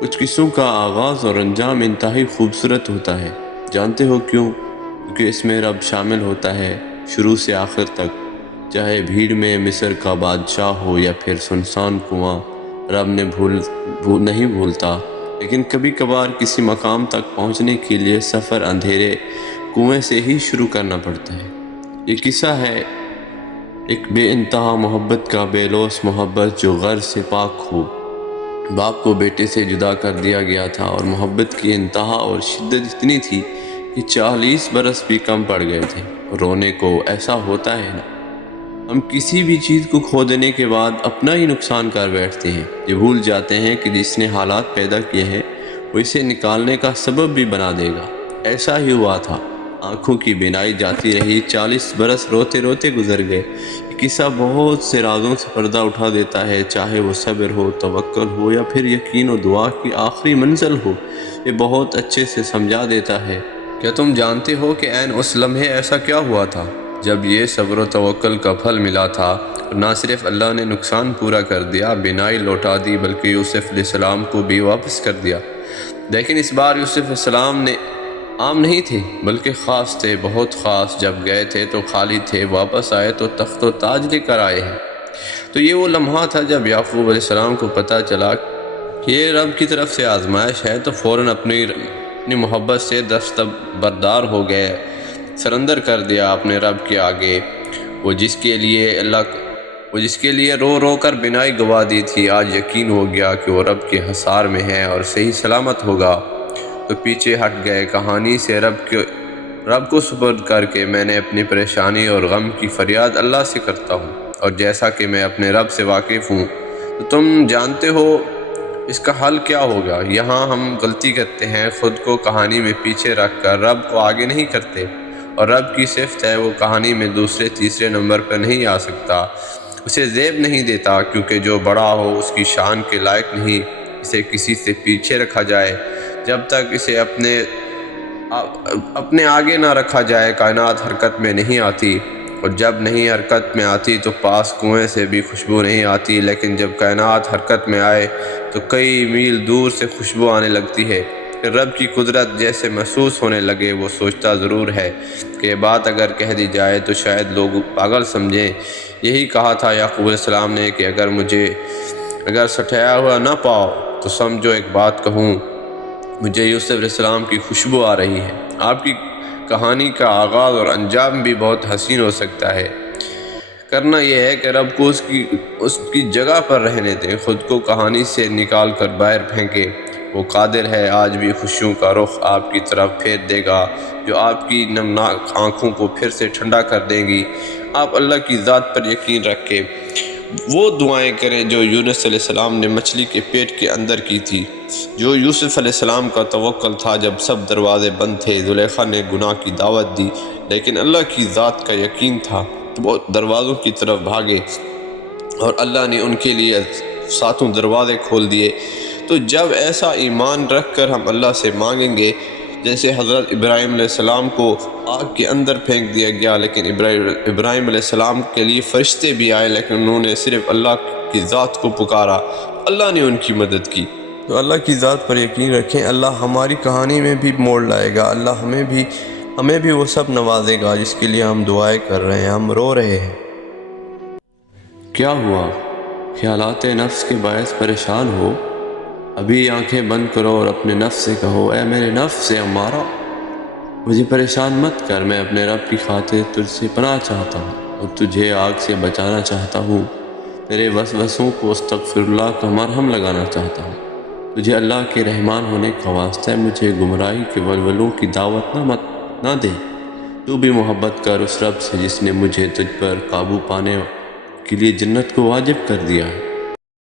کچھ قصوں کا آغاز اور انجام انتہائی خوبصورت ہوتا ہے۔ جانتے ہو کیوں؟ کیونکہ اس میں رب شامل ہوتا ہے، شروع سے آخر تک۔ چاہے بھیڑ میں مصر کا بادشاہ ہو یا پھر سنسان کنواں، رب نے نہیں بھولتا۔ لیکن کبھی کبھار کسی مقام تک پہنچنے کے لیے سفر اندھیرے کنویں سے ہی شروع کرنا پڑتا ہے۔ یہ قصہ ہے ایک بے انتہا محبت کا، بے لوث محبت جو غرض سے پاک ہو۔ باپ کو بیٹے سے جدا کر دیا گیا تھا اور محبت کی انتہا اور شدت اتنی تھی کہ 40 برس بھی کم پڑ گئے تھے۔ رونے کو ایسا ہوتا ہے نا، ہم کسی بھی چیز کو کھو دینے کے بعد اپنا ہی نقصان کر بیٹھتے ہیں، یہ بھول جاتے ہیں کہ جس نے حالات پیدا کیے ہیں وہ اسے نکالنے کا سبب بھی بنا دے گا۔ ایسا ہی ہوا تھا، آنکھوں کی بینائی جاتی رہی، 40 برس روتے روتے گزر گئے۔ یہ قصہ بہت سے رازوں سے پردہ اٹھا دیتا ہے، چاہے وہ صبر ہو، توکل ہو یا پھر یقین و دعا کی آخری منزل ہو، یہ بہت اچھے سے سمجھا دیتا ہے۔ کیا تم جانتے ہو کہ عین اس لمحے ایسا کیا ہوا تھا جب یہ صبر و توکل کا پھل ملا تھا؟ اور نہ صرف اللہ نے نقصان پورا کر دیا، بینائی لوٹا دی، بلکہ یوسف علیہ السلام کو بھی واپس کر دیا۔ لیکن اس بار یوسف علیہ السلام نے عام نہیں تھے بلکہ خاص تھے، بہت خاص۔ جب گئے تھے تو خالی تھے، واپس آئے تو تخت و تاج لے کر آئے ہیں۔ تو یہ وہ لمحہ تھا جب یعقوب علیہ السلام کو پتہ چلا کہ یہ رب کی طرف سے آزمائش ہے، تو فوراً اپنی محبت سے دستبردار ہو گئے، سرنڈر کر دیا اپنے رب کے آگے۔ وہ جس کے لیے رو رو کر بینائی گوا دی تھی، آج یقین ہو گیا کہ وہ رب کے حصار میں ہے اور صحیح سلامت ہوگا۔ تو پیچھے ہٹ گئے کہانی سے، رب کو سپرد کر کے میں نے اپنی پریشانی اور غم کی فریاد اللہ سے کرتا ہوں، اور جیسا کہ میں اپنے رب سے واقف ہوں تو تم جانتے ہو اس کا حل کیا ہوگا۔ یہاں ہم غلطی کرتے ہیں، خود کو کہانی میں پیچھے رکھ کر رب کو آگے نہیں کرتے، اور رب کی صفت ہے وہ کہانی میں دوسرے تیسرے نمبر پر نہیں آ سکتا، اسے زیب نہیں دیتا، کیونکہ جو بڑا ہو اس کی شان کے لائق نہیں اسے کسی سے پیچھے رکھا جائے۔ جب تک اسے اپنے آگے نہ رکھا جائے کائنات حرکت میں نہیں آتی، اور جب نہیں حرکت میں آتی تو پاس کنویں سے بھی خوشبو نہیں آتی، لیکن جب کائنات حرکت میں آئے تو کئی میل دور سے خوشبو آنے لگتی ہے۔ پھر رب کی قدرت جیسے محسوس ہونے لگے۔ وہ سوچتا ضرور ہے کہ یہ بات اگر کہہ دی جائے تو شاید لوگ پاگل سمجھیں۔ یہی کہا تھا یعقوب علیہ السلام نے کہ اگر سٹایا ہوا نہ پاؤ تو سمجھو ایک بات کہوں، مجھے یوسف علیہ السلام کی خوشبو آ رہی ہے۔ آپ کی کہانی کا آغاز اور انجام بھی بہت حسین ہو سکتا ہے۔ کرنا یہ ہے کہ رب کو اس کی جگہ پر رہنے دیں، خود کو کہانی سے نکال کر باہر پھینکے۔ وہ قادر ہے آج بھی خوشیوں کا رخ آپ کی طرف پھیر دے گا، جو آپ کی نمناک آنکھوں کو پھر سے ٹھنڈا کر دیں گی۔ آپ اللہ کی ذات پر یقین رکھ کے وہ دعائیں کریں جو یونس علیہ السلام نے مچھلی کے پیٹ کے اندر کی تھی، جو یوسف علیہ السلام کا توکل تھا جب سب دروازے بند تھے۔ زلیخا نے گناہ کی دعوت دی، لیکن اللہ کی ذات کا یقین تھا تو وہ دروازوں کی طرف بھاگے، اور اللہ نے ان کے لیے 7 دروازے کھول دیے۔ تو جب ایسا ایمان رکھ کر ہم اللہ سے مانگیں گے، جیسے حضرت ابراہیم علیہ السلام کو آگ کے اندر پھینک دیا گیا، لیکن ابراہیم علیہ السلام کے لیے فرشتے بھی آئے، لیکن انہوں نے صرف اللہ کی ذات کو پکارا، اللہ نے ان کی مدد کی۔ تو اللہ کی ذات پر یقین رکھیں، اللہ ہماری کہانی میں بھی موڑ لائے گا، اللہ ہمیں بھی وہ سب نوازے گا جس کے لیے ہم دعائیں کر رہے ہیں، ہم رو رہے ہیں۔ کیا ہوا؟ خیالات نفس کے باعث پریشان ہو؟ ابھی آنکھیں بند کرو اور اپنے نفس سے کہو، اے میرے نفس امارہ، مجھے پریشان مت کر، میں اپنے رب کی خاطر تجھ سے پناہ چاہتا ہوں اور تجھے آگ سے بچانا چاہتا ہوں، تیرے وسوسوں کو استغفر اللہ کا مرہم لگانا چاہتا ہوں۔ تجھے اللہ کے رحمان ہونے کا واسطہ ہے، مجھے گمراہی کے ولولوں کی دعوت نہ دے۔ تو بھی محبت کر اس رب سے جس نے مجھے تجھ پر قابو پانے کے لیے جنت کو واجب کر دیا ہے۔